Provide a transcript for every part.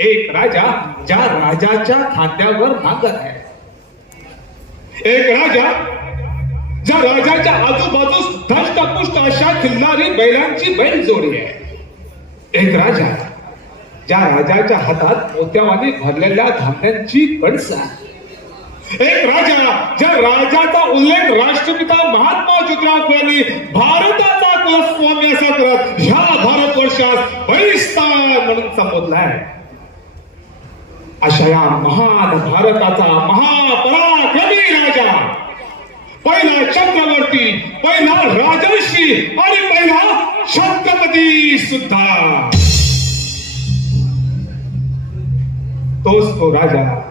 एक राजा ज्या राजाच्या खात्यावर नांगर आहे. एक राजा ज्या राजाच्या आजूबाजूस धष्टपुष्ट अशा खिल्लारी बैलांची बैल जोडी आहे. एक राजा ज्या राजाच्या हातात मोत्यावाने भरलेल्या धान्यांची कणस आहे. एक राजा ज्या राजाचा उल्लेख राष्ट्रपिता महात्मा ज्योतिराव फुले भारताचा कुलस्वामी असा करत ह्या भारतवर्षात बहिस्तान म्हणून संबोधलाय. अशा या महान भारताचा महापराक्रमी राजा. पहिला चक्रवर्ती पहिला राजर्षी आणि पहिला छत्रपती सुद्धा. तोच तो राजा.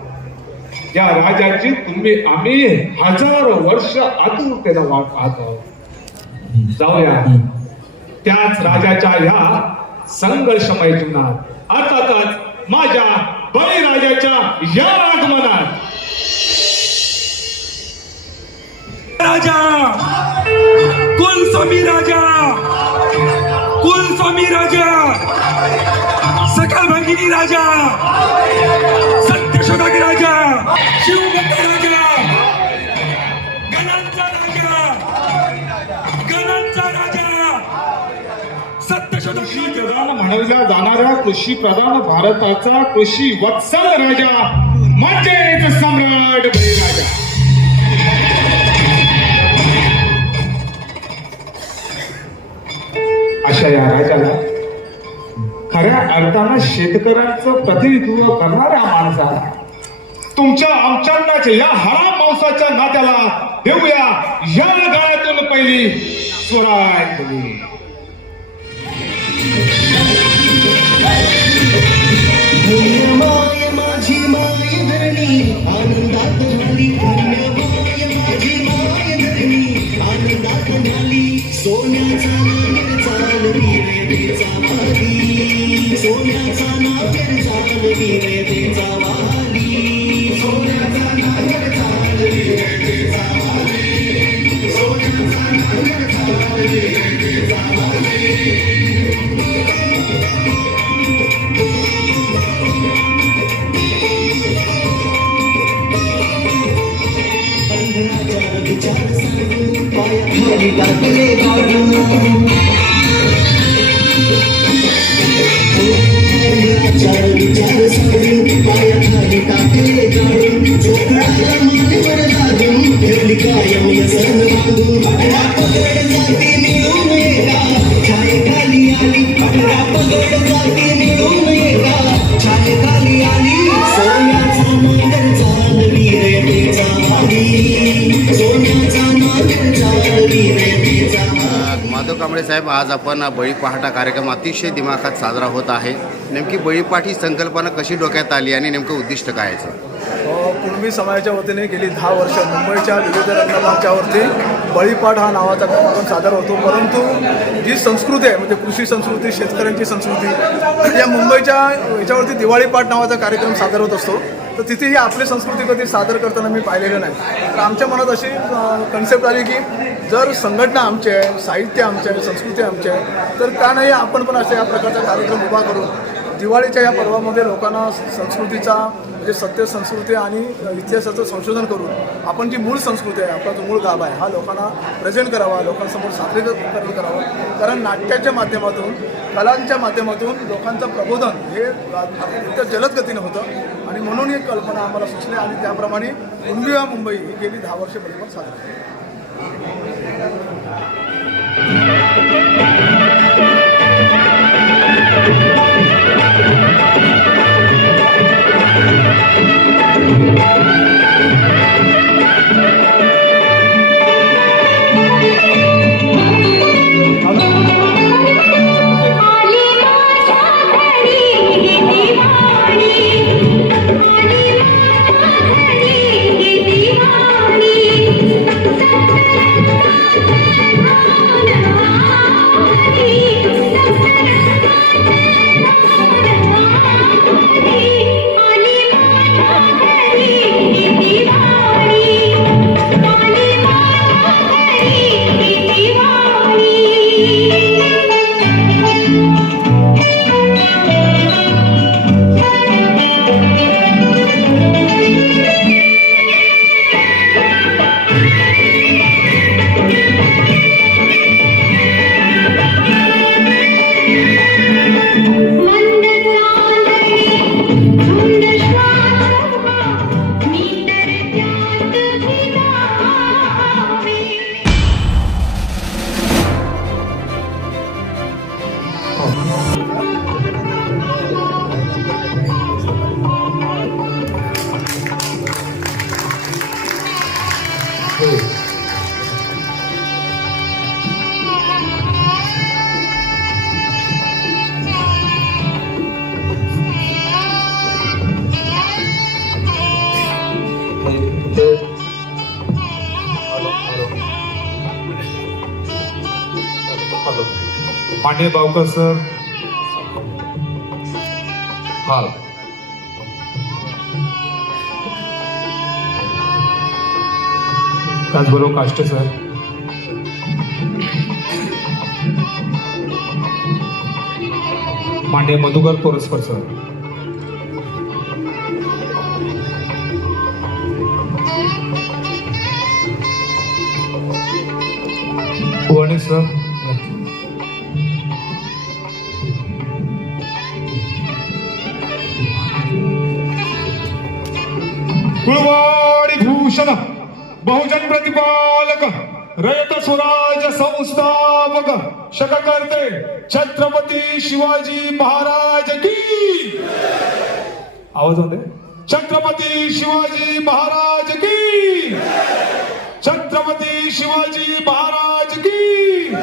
या राजाची तुम्ही आम्ही हजारो वर्ष आतुरतेला वाट पाहत आहोत. जाऊया. त्याच राजाच्या या संघर्षमय जीवनात अर्थातच माझ्या बळीराजाच्या या आगमनात. राजा! कुलस्वामी राजा! कुलस्वामी राजा! सकाळ भागिनी राजा! सत्यशोधक राजा! शिवभक्त राजा! कृषी प्रधान म्हणल्या जाणाऱ्या कृषी प्रधान भारताचा कृषी वत्सल राजा म्हणजेच सम्राट बळीराजा. अशा या राजाला खऱ्या अर्थानं शेतकऱ्यांचं प्रतिनिधित्व करणाऱ्या माणसाला तुमच्या आमच्याच या हराम मांसाच्या नात्याला देऊया या गाळ्यातून पहिली स्वरांजली सोन्याचा नागर चालवी रेवेचा माधव कांबळे साहेब आज आपण बळी पहाटा कार्यक्रम अतिशय दिमाखात साजरा होत आहे. नेमकी बळीपाठ ही संकल्पना कशी डोक्यात आली आणि नेमकं उद्दिष्ट काय याचं कुणबी समाजाच्या वतीने गेली दहा वर्ष मुंबईच्या विविध रंगमंचावरती बळीपाठ हा नावाचा कार्यक्रम सादर होतो. परंतु जी संस्कृती आहे म्हणजे कृषी संस्कृती शेतकऱ्यांची संस्कृती या मुंबईच्या याच्यावरती दिवाळीपाठ नावाचा कार्यक्रम सादर होत असतो. तर तिथेही आपली संस्कृती कधी सादर करताना मी पाहिलेलं नाही. तर आमच्या मनात अशी कन्सेप्ट आली की जर संघटना आमची आहे साहित्य आमचे आहे संस्कृती आमची आहे तर का नाही आपण पण अशा या प्रकारचा कार्यक्रम उभा करून दिवाळीच्या या पर्वामध्ये लोकांना संस्कृतीचा म्हणजे सत्य संस्कृती आणि इतिहासाचं संशोधन करून आपण जी मूळ संस्कृती आहे आपला जो मूळ गाभा आहे हा लोकांना प्रेझेंट करावा लोकांसमोर सादरीकरण करावं. कारण नाट्याच्या माध्यमातून कलांच्या माध्यमातून लोकांचं प्रबोधन हे इतकं जलद गतीनं होतं. आणि म्हणून ही कल्पना आम्हाला सुचली आणि त्याप्रमाणे कुणबिया मुंबई ही गेली दहा वर्षे बरोबर साजरी मान्य बावकर सर. हा त्याचबरोबर Kashte sir. Mande Madhukar Toraskar sir. Puwane sir. कुळवाडी भूषण बहुजन प्रतिपालक रयत स्वराज संस्थापक शककर्ते छत्रपती शिवाजी महाराज की आवाज होते छत्रपती शिवाजी महाराज की छत्रपती शिवाजी महाराज की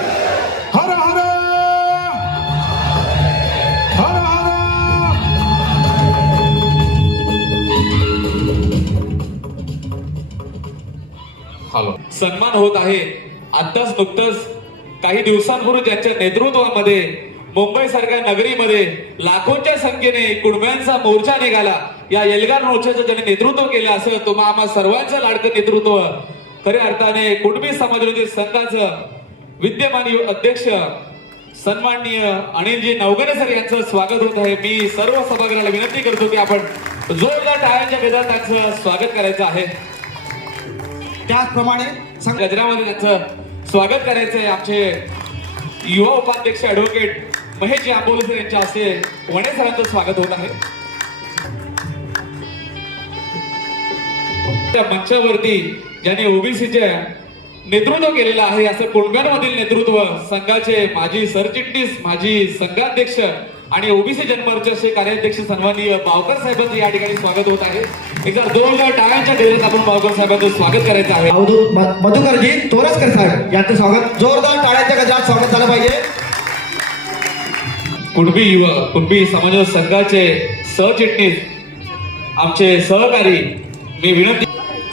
हॅलो सन्मान होत आहे. आताच नुकतंच काही दिवसांपूर्वी त्यांच्या नेतृत्वामध्ये मुंबई सारख्या नगरीमध्ये लाखोंच्या संख्येने कुणब्यांचा मोर्चा निघाला. या एल्गार मोर्चाचं ज्याने नेतृत्व केलं असं तुम्हा आम्हा सर्वांचं लाडकं नेतृत्व. खऱ्या अर्थाने कुणबी समाजवादी संघाचं विद्यमान अध्यक्ष सन्माननीय अनिलजी नवगरे सर यांचं स्वागत होत आहे. मी सर्व सभागृहाला विनंती करतो की आपण जोरदार टाळ्यांच्या गजात त्यांचं स्वागत करायचं आहे. त्याचप्रमाणे गजरामध्ये त्यांचं स्वागत करायचंय आमचे युवा उपाध्यक्ष ऍडव्होकेट महेश आंबोले सर यांच्या हस्ते. वणे सरांचं स्वागत होत आहे. त्या मंचावरती ज्यांनी ओबीसीचे नेतृत्व केलेलं आहे असं कुणब्यांमधील नेतृत्व संघाचे माजी सरचिटणीस माजी संघाध्यक्ष आणि ओबीसी जनमोर्चाचे कार्याध्यक्ष सन्माननीय बावकर साहेबांचं या ठिकाणी स्वागत होत आहे. एकदा दोन टाळ्यांच्या डेरीत आपण बावकर साहेबांचं स्वागत करायचं आहे. मधुकरजी तोरसकर साहेब यांचं स्वागत. जोरदार टाळ्यांच्या गजरात स्वागत झालं पाहिजे. कुणबी युवा कुणबी समाज संघाचे सरचिटणीस आमचे सहकारी मी विनंती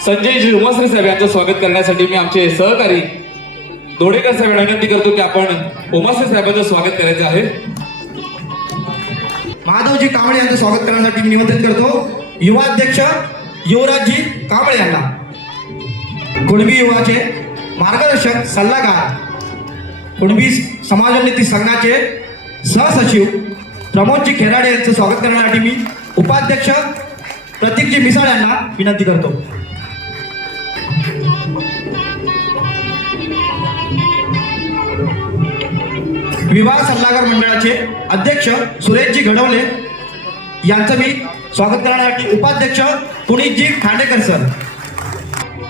संजयजी उमाश्री साहेब यांचं स्वागत करण्यासाठी मी आमचे सहकारी दोडेकर साहेब विनंती करतो की आपण उमाश्री साहेबांचं स्वागत करायचं आहे. माधवजी कांबळे यांचं स्वागत करण्यासाठी मी निमंत्रित करतो. युवा अध्यक्ष युवराजजी कांबळे यांना. कुणबी युवाचे मार्गदर्शक सल्लागार. कुणबी समाजोन्नती संघाचे सहसचिव प्रमोदजी खेराडे यांचं स्वागत करण्यासाठी मी उपाध्यक्ष प्रतीकजी मिसाळ यांना विनंती करतो. विवाह सल्लागार मंडळाचे अध्यक्ष सुरेशजी घडवले. यांचं मी स्वागत करण्यासाठी उपाध्यक्ष पुनीतजी खांडेकर सर.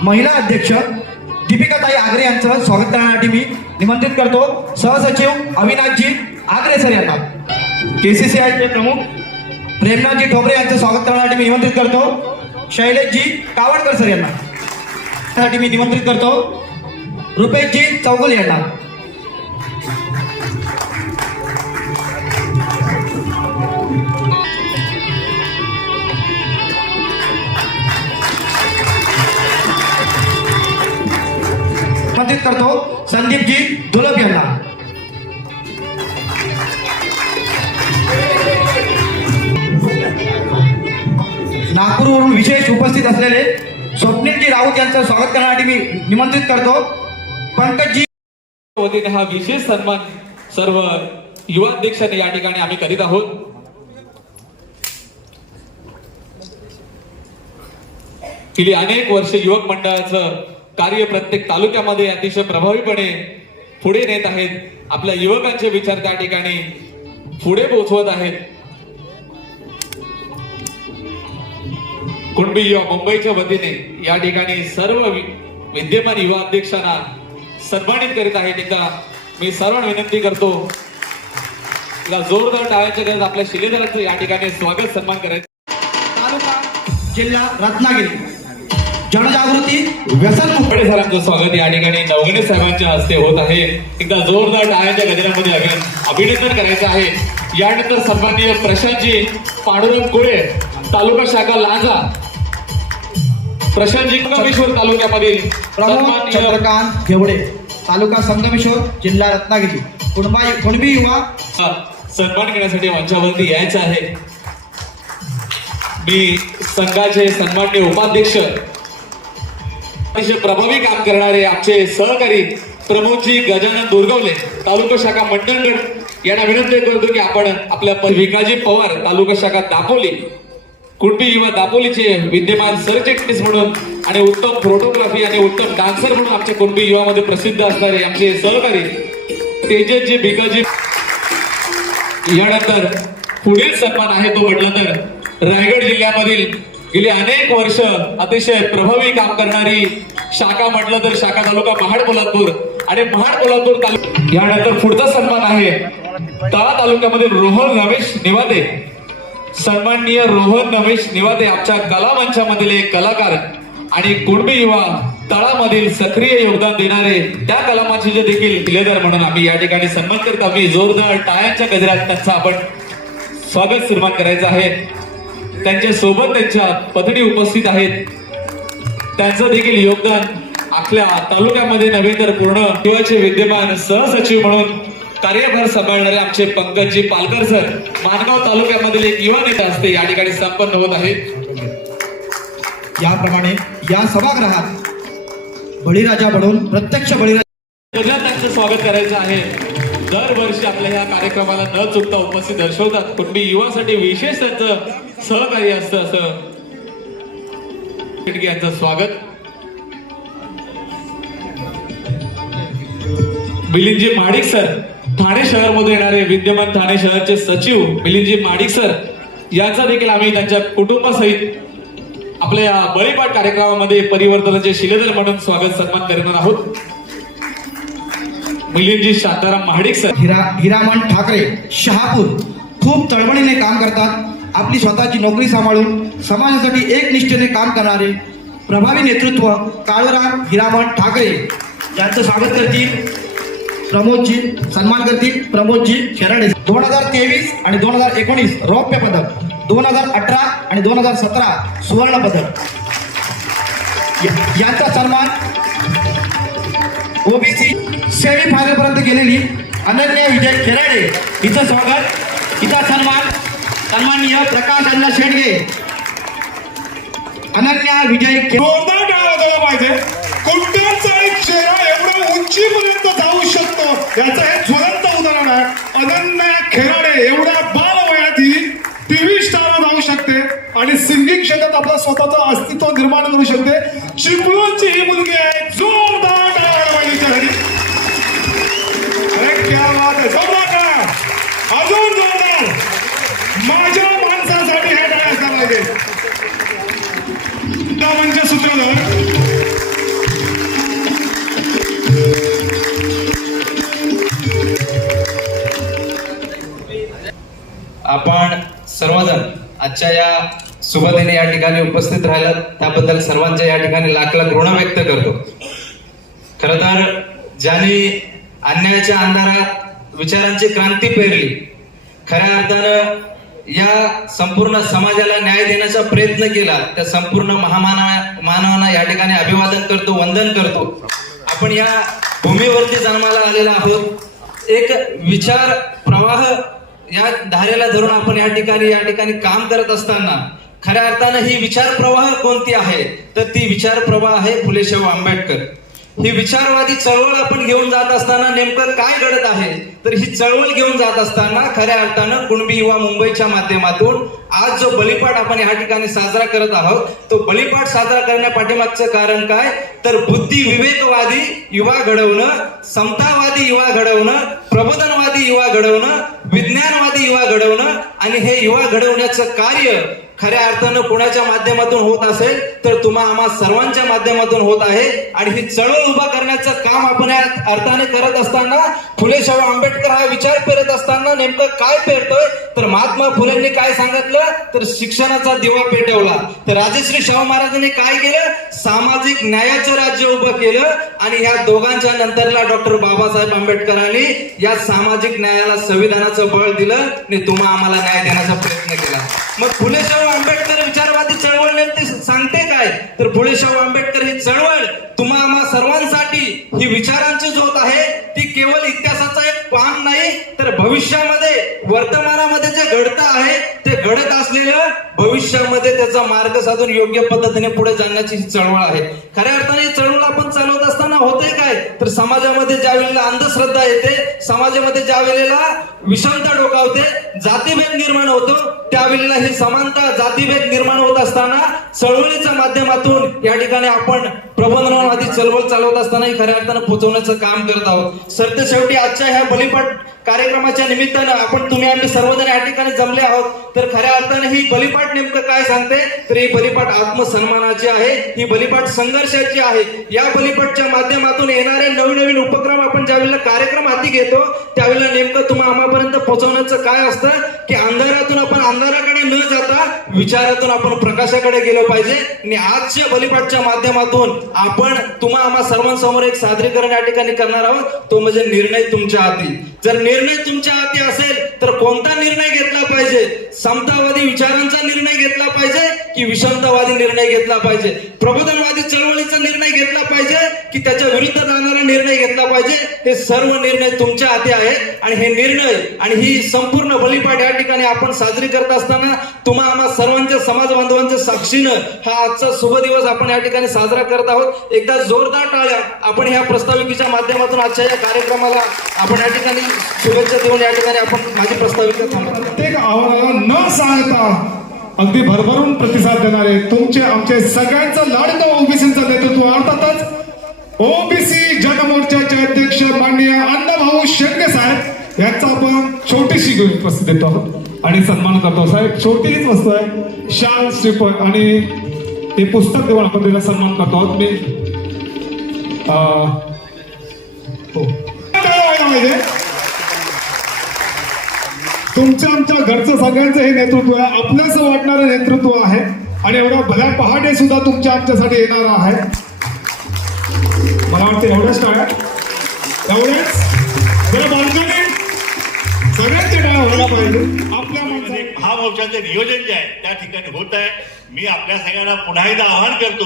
महिला अध्यक्ष दीपिकाताई आगरे यांचं स्वागत करण्यासाठी मी निमंत्रित करतो. सहसचिव अविनाशजी आगरे सर यांना. जे सी सी आयचे प्रमुख प्रेमनाथजी ठोबरे यांचं स्वागत करण्यासाठी मी निमंत्रित करतो. शैलेशजी कावडकर सर यांना. साठी मी निमंत्रित करतो. रुपेशजी चौगुल यांना. करतो. संदीपजी दुलभ यांना. नागपूरवरून विशेष उपस्थित असलेले स्वप्नीलजी राऊत यांचं स्वागत करण्यासाठी मी निमंत्रित करतो. पंकजजी वतीने हा विशेष सन्मान सर्व युवा अध्यक्षांनी या ठिकाणी आम्ही करीत आहोत. गेली अनेक वर्ष युवक मंडळाचं कार्य प्रत्येक तालुक्यामध्ये अतिशय प्रभावीपणे पुढे नेत आहेत. आपल्या युवकांचे विचार त्या ठिकाणी पुढे पोहोचवत आहेत. कुणबी युवा मुंबईच्या वतीने या ठिकाणी सर्व विद्यमान युवा अध्यक्षांना सन्मानित करीत आहेत एकदा मी सर्वांना विनंती करतो. जोरदार टाळ्याच्या गरज आपल्या शिलेदारांचं या ठिकाणी स्वागत सन्मान करायचं तालुका जिल्हा रत्नागिरी. जनजागृती व्यसनमुक्त फडे सरांचं स्वागत या ठिकाणी नवगणे साहेबांच्या हस्ते होत आहे. एकदा जोरदार टाळ्यांच्या गजरामध्ये अभि- अभिनंदन करायचं आहे. यानंतर सन्माननीय प्रशांतजी पांडुरंग कोळे तालुका शाखा लांजा. प्रशांतजी संगमेश्वर तालुक्यामधील सन्माननीय चंद्रकांत घेवडे तालुका संगमेश्वर जिल्हा रत्नागिरी. कुणबा कुणबी युवा? सन्मान घेण्यासाठी मंचावरती यायचं आहे. मी संघाचे सन्मान्य उपाध्यक्ष अतिशय प्रभावी काम करणारे आमचे सहकारी प्रमोदजी गजानन दुर्गवले तालुका शाखा मंडणगड यांना विनंती करतो की आपण आपल्या विकाजी भिकाजी पवार तालुका शाखा दापोली कुणबी युवा दापोलीचे विद्यमान सरचिटणीस म्हणून आणि उत्तम फोटोग्राफी आणि उत्तम डान्सर म्हणून आमच्या कुणबी युवामध्ये प्रसिद्ध असणारे आमचे सहकारी तेजसजी भिकाजी. यानंतर पुढील सन्मान आहे तो म्हटलं तर रायगड जिल्ह्यामधील गेली अनेक वर्ष अतिशय प्रभावी काम करणारी शाखा म्हटलं तर शाखा तालुका महाड पोलादपूर आणि महाड पोलादपूर तालुका यानंतर पुढचा सन्मान आहे. तळा तालुक्यामध्ये रोहन रमेश निवादे. सन्माननीय रोहन रमेश निवादे आमच्या कला मंचामधील एक कलाकार आणि कुणबी युवा तळामधील सक्रिय योगदान देणारे त्या कलामाचे देखील किल्लेदार म्हणून आम्ही या ठिकाणी सन्मान करत आम्ही जोरदार टाळ्यांच्या गजरात त्यांचा आपण स्वागत निर्माण करायचं आहे. त्यांच्यासोबत त्यांच्या पत्नी उपस्थित आहेत. त्यांचं देखील योगदान आपल्या तालुक्यामध्ये नव्हे तर पूर्ण युवाचे विद्यमान सहसचिव म्हणून कार्यभार सांभाळणारे आमचे पंकजजी पालकर सर मानगाव तालुक्यामधील एक युवा नेता असते या ठिकाणी संपन्न होत आहेत याप्रमाणे या सभागृहात बळीराजा बनून प्रत्यक्ष बळीराजा त्यांचं स्वागत करायचं आहे. दरवर्षी आपल्या ह्या कार्यक्रमाला न चुकता उपस्थित दर्शवतात. कुणबी युवासाठी विशेष त्यांचं सहकार्य असतं असं. यांचं स्वागत. मिलिंदजी माडिक सर ठाणे शहरमध्ये येणारे विद्यमान ठाणे शहरचे सचिव मिलिंदजी माडिक सर यांचा देखील आम्ही त्यांच्या कुटुंबासहित आपल्या या बळीपाठ कार्यक्रमामध्ये परिवर्तनाचे शिलेदार म्हणून स्वागत सन्मान करणार आहोत. मिलिंदजी शांताराम महाडिक सर. हिरा हिरामण ठाकरे शहापूर. खूप तळमळीने काम करतात. आपली स्वतःची नोकरी सांभाळून समाजासाठी एक निष्ठेने काम करणारे प्रभावी नेतृत्व काळूराम हिरामण ठाकरे यांचं स्वागत करतील प्रमोदजी सन्मान करतील प्रमोदजी खेराडे दोन हजार तेवीस आणि दोन हजार एकोणीस रौप्य पदक दोन हजार अठरा आणि दोन हजार सतरा सुवर्ण पदक. यांचा सन्मान ओबीसी सेमी फायनल पर्यंत गेलेली अनन्या विजय खेराडे हिचं स्वागत हिचा सन्मान. सन्माननीय प्रकाश अण्णा शेडगे. अनन्या विजय जोरदार टाळ्या वाजवल्या पाहिजे. कोणत्याचा एक चेहरा एवढ्या उंचीपर्यंत जाऊ शकतो? याचं हे ज्वलंत उदाहरण आहे. अनन्या खेराडे एवढ्या बाल वयात ही टीव्ही स्टार जाऊ शकते आणि सिंगिंग क्षेत्रात आपलं स्वतःचं अस्तित्व निर्माण करू शकते. चिपळूणची ही मुलगी आहे. जोरदार टाळ्या वाजवल्या पाहिजे अरे क्या बात आहे. जोरदार टाळ्या अजून जोरदार माझ्या माणसासाठी हे टाळ्या असल्या पाहिजे म्हणजे सूत्रधार आपण सर्वजण आजच्या या सुबदिनी या ठिकाणी उपस्थित राहिलात. त्याबद्दल सर्वांच्या या ठिकाणी लाख लाख ऋण व्यक्त करतो. खर तर ज्यांनी अन्यायाच्या अंधारात विचारांची क्रांती पेरली खऱ्या अर्थानं या संपूर्ण समाजाला न्याय देण्याचा प्रयत्न केला त्या संपूर्ण महामानवा मानवांना या ठिकाणी अभिवादन करतो वंदन करतो. आपण या भूमीवरती जन्माला आलेला आहोत. एक विचार प्रवाह या धारेला धरून आपण या ठिकाणी या ठिकाणी काम करत असताना खऱ्या अर्थानं ही विचार प्रवाह कोणती आहे? तर ती विचार प्रवाह आहे फुले शाहू आंबेडकर. ही विचारवादी चळवळ आपण घेऊन जात असताना नेमकं काय घडत आहे? तर ही चळवळ घेऊन जात असताना खऱ्या अर्थानं कुणबी युवा मुंबईच्या माध्यमातून आज जो बलिपाठ आपण या ठिकाणी साजरा करत आहोत तो बलिपाठ साजरा करण्या पाठीमागचं कारण काय? तर बुद्धी विवेकवादी युवा घडवणं समतावादी युवा घडवणं प्रबोधनवादी युवा घडवणं विज्ञानवादी युवा घडवणं आणि हे युवा घडवण्याचं कार्य खऱ्या अर्थानं कुणाच्या माध्यमातून होत असेल तर तुम्हा आम्हा सर्वांच्या माध्यमातून होत आहे. आणि ही चळवळ उभा करण्याचं काम आपण या अर्थाने करत असताना फुले शाहू आंबेडकर हा विचार पेरत असताना नेमकं काय पेरतोय? तर महात्मा फुलेंनी काय सांगितलं? तर शिक्षणाचा दिवा पेटवला. तर राजश्री शाहू महाराजांनी काय केलं? सामाजिक न्यायाचं राज्य उभं केलं. आणि या दोघांच्या नंतरला डॉक्टर बाबासाहेब आंबेडकरांनी या सामाजिक न्यायाला संविधानाचं बळ दिलं. आणि तुम्हा आम्हाला न्याय देण्याचा प्रयत्न केला. मग फुले शाहू आंबेडकर विचारवादी चळवळ नेमकी सांगते काय? तर फुले शाहू आंबेडकर ही चळवळ तुम्हा सर्वांसाठी ही विचारांची होत आहे. ती केवळ इतिहासाचा एक पान नाही तर भविष्यामध्ये वर्तमानामध्ये जे घडत आहे ते घडत असलेलं भविष्यामध्ये त्याचा मार्ग साधून योग्य पद्धतीने पुढे जाण्याची ही चळवळ आहे. खऱ्या अर्थाने ही चळवळ आपण चालवत असताना होते काय? तर समाजामध्ये ज्या वेळेला अंधश्रद्धा येते समाजामध्ये ज्या वेळेला विषमता डोकावते जातीभेद निर्माण होतो त्यावेळेला ही समानता जातीभेद निर्माण होत असताना चळवळीच्या माध्यमातून या ठिकाणी आपण प्रबंधनवादी चळवळ चालवत असतानाही खऱ्या अर्थानं पोचवण्याचं काम करत आहोत. सर ते शेवटी आजच्या ह्या बलिपाठ कार्यक्रमाच्या निमित्तानं आपण तुम्ही आम्ही सर्वजण या ठिकाणी जमले आहोत. तर खऱ्या अर्थाने ही बलिपाठ नेमकं काय सांगते? तर ही बलिपाठ आत्मसन्मानाची आहे ही बलिपाठ संघर्षाची आहे. या बलिपाठच्या माध्यमातून येणारे नवीन नवीन उपक्रम आपण ज्यावेळेला कार्यक्रम हाती घेतो त्यावेळेला नेमकं तुम्हा आम्हापर्यंत पोहोचवण्याचं काय असतं? की अंधारातून आपण अंधाराकडे न जाता विचारातून आपण प्रकाशाकडे गेलो पाहिजे. आणि आजच्या बलिपाठच्या माध्यमातून आपण तुम्हा आम्हा सर्वांसमोर एक सादरीकरण या ठिकाणी करणार आहोत. तो म्हणजे निर्णय तुमच्या हाती. जर निर्णय तुमच्या हाती असेल तर कोणता निर्णय घेतला पाहिजे? समतावादी विचारांचा निर्णय घेतला पाहिजे की विषमतावादी निर्णय घेतला पाहिजे? प्रबोधनवादी चळवळीचा निर्णय घेतला पाहिजे की त्याच्या विरुद्ध जाणारा निर्णय घेतला पाहिजे? हे सर्व निर्णय तुमच्या हाती आहे आणि हे निर्णय आणि ही संपूर्ण बलिपाठ या ठिकाणी आपण साजरी करत असताना तुम्हा आम्हा सर्वांच्या समाज बांधवांच्या साक्षीनं हा आजचा शुभ दिवस आपण या ठिकाणी साजरा करत आहोत. एकदा जोरदार टाळ्या. आपण ह्या प्रस्ताविकेच्या माध्यमातून आजच्या या कार्यक्रमाला आपण या ठिकाणी शुभेच्छा देऊन या ठिकाणी आपण माझी प्रस्ताविका थांबवतो प्रत्येक आव्हानाला न सांगता अगदी भरभरून प्रतिसाद देणारे तुमचे आमचे सगळ्यांचं लाडकं ओबीसीचं नेतृत्व अर्थातच ओबीसी जनमोर्चाचे अध्यक्ष माननीय अण्णाभाऊ शेंडे साहेब यांचा आपण छोटीशी घेऊन उपस्थित देतो आहोत आणि सन्मान करतो साहेब छोटी हीच वस्तू आहे. शाल श्रीफळ आणि हे पुस्तक देऊन आपण त्याला सन्मान करतो आहोत मी तुमच्या आमच्या घरचं सगळ्यांचं हे नेतृत्व आहे आपल्याच वाटणारं नेतृत्व आहे आणि एवढा भल्या पहाटे सुद्धा तुमच्या आमच्यासाठी येणार आहे मला वाटतं एवढंच टाळ्या एवढंच जरा बालकाने सगळ्यांच्या टाळ्या व्हायला पाहिजे आपल्या माणसाने महामोर्चाचं नियोजन जे आहे त्या ठिकाणी होत आहे मी आपल्या सगळ्यांना पुन्हा एकदा आवाहन करतो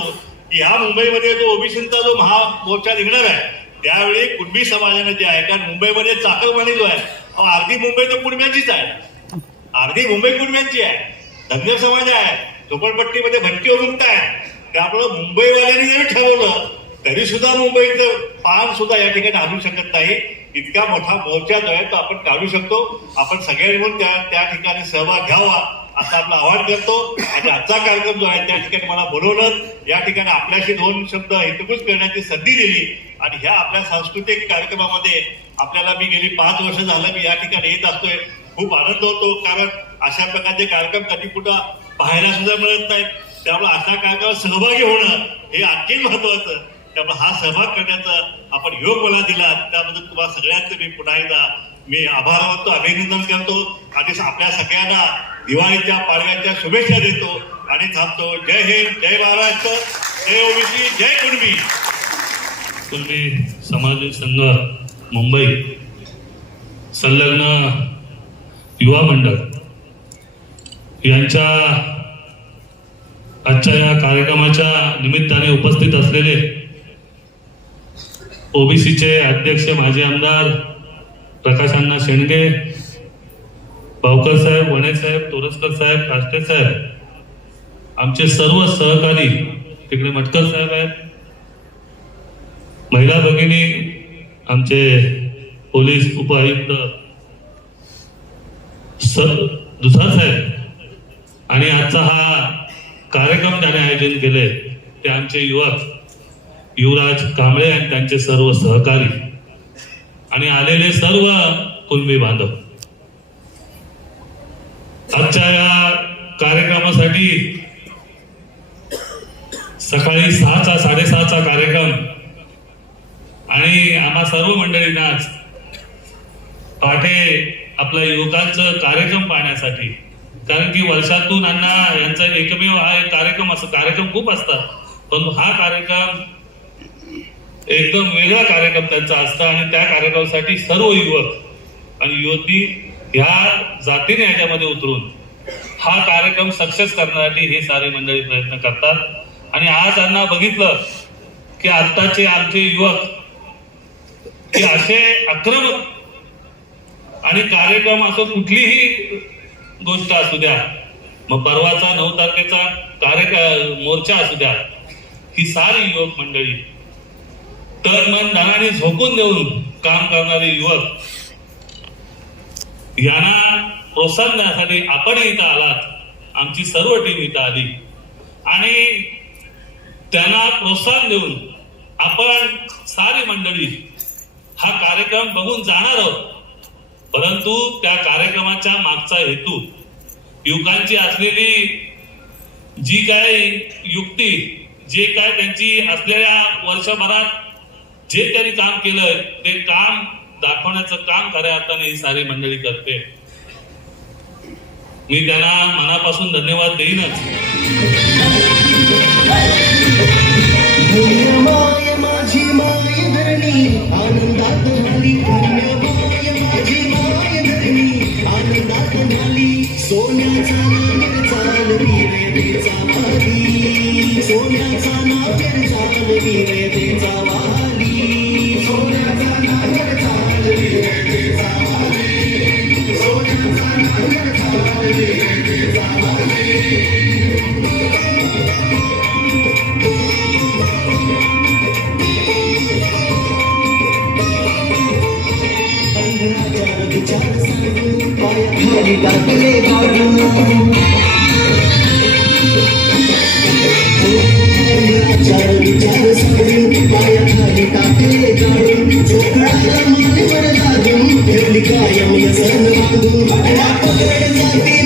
की ह्या मुंबईमध्ये जो ओबीसीचा जो महामोर्चा निघणार आहे त्यावेळी कुणबी समाजाने जे आहे कारण मुंबईमध्ये चाकरमानी जो आहे अहो, अर्धी मुंबई तर कुणब्यांचीच आहे. अर्धी मुंबई कुणब्यांची आहे? धनगर समाज आहे. झोपडपट्टीमध्ये भटकी उमुक्त आहे. त्यामुळं मुंबईवाल्यांनी जरी ठरवलं तरी सुद्धा मुंबईचं पान सुद्धा या ठिकाणी आणू शकत नाही. इतका मोठा मोर्चा जो आहे तो आपण काढू शकतो. आपण सगळ्यांनी म्हणून त्या त्या ठिकाणी सहभाग घ्यावा. असं आपलं आवाहन करतो. आणि आजचा कार्यक्रम जो आहे त्या ठिकाणी मला बोलवलं या ठिकाणी आपल्याशी दोन शब्द हितगुज करण्याची संधी दिली. आणि ह्या आपल्या सांस्कृतिक कार्यक्रमामध्ये आपल्याला मी गेली पाच वर्ष झालं मी या ठिकाणी येत असतोय. खूप आनंद होतो कारण अशा प्रकारचे कार्यक्रम कधी कुठं पाहायला सुद्धा मिळत नाही त्यामुळे अशा कार्यक्रमात सहभागी होणं हे आणखी महत्वाचं त्यामुळे हा सहभाग करण्याचा आपण योग मला दिला. त्याबद्दल तुम्हाला सगळ्यांचं मी पुन्हा एकदा मी आभार मानतो अभिनंदन करतो. आणि आपल्या सगळ्यांना दिवाळीच्या पाडव्याच्या शुभेच्छा देतो आणि थांबतो. जय हिंद जय महाराष्ट्र. जय ओबीसी जय कुणबी. कुणबी समाज संघ मुंबई. संलग्न युवा मंडळ. यांच्या आजच्या या कार्यक्रमाच्या निमित्ताने उपस्थित असलेले ओबीसीचे अध्यक्ष माजी आमदार प्रकाश अण्णा शेंडगे भावकर साहेब वणे साहेब तोरसकर साहेब काष्टे साहेब. आमचे सर्व सहकारी तिकडे मटकर साहेब आहेत. महिला भगिनी आमचे पोलीस उपआयुक्त सर साहेब. आणि आजचा हा कार्यक्रम त्याने आयोजन केले ते आमचे युवक युवराज कांबळे आणि त्यांचे सर्व सहकारी. आणि आलेले सर्व कुणबी बांधव. आजच्या या कार्यक्रमासाठी सकाळी सहाचा साडेसहाचा कार्यक्रम आणि आम्हा सर्व मंडळींना आज पहाटे आपल्या युवकांचं कार्यक्रम पाहण्यासाठी. कारण की वर्षातून अण्णा यांचा एकमेव हा एक कार्यक्रम असतो कार्यक्रम खूप असतात. पण हा कार्यक्रम एकदम वेगळा कार्यक्रम त्यांचा असता आणि त्या कार्यक्रमासाठी सर्व युवक आणि युवती ह्या जातीने ह्याच्यामध्ये उतरून हा कार्यक्रम सक्सेस करण्यासाठी हे सारे मंडळी प्रयत्न करतात. आणि आज यांना बघितलं की आत्ताचे आमचे युवक की असे आक्रमक आणि कार्यक्रम असो कुठलीही गोष्ट असू द्या मग परवाचा नऊ तारखेचा कार्यक्रम मोर्चा असू द्या ही सारी युवक मंडळी तर मन धनाने झोकून देऊन काम करणारे युवक यांना प्रोत्साहन देण्यासाठी आपण इथं आलात. आमची सर्व टीम इथं आली. आणि त्यांना प्रोत्साहन देऊन आपण सारी मंडळी हा कार्यक्रम बघून जाणार आहोत. परंतु त्या कार्यक्रमाच्या मागचा हेतू युवकांची असलेली जी काय युक्ती जे काय त्यांची असलेल्या वर्षभरात जे त्यांनी काम केलंय ते काम दाखवण्याचं काम खऱ्या अर्थाने ही सारी मंडळी करते. मी त्यांना मनापासून धन्यवाद देईनच. कायम व्यसन बांधून पकडा पकड जाती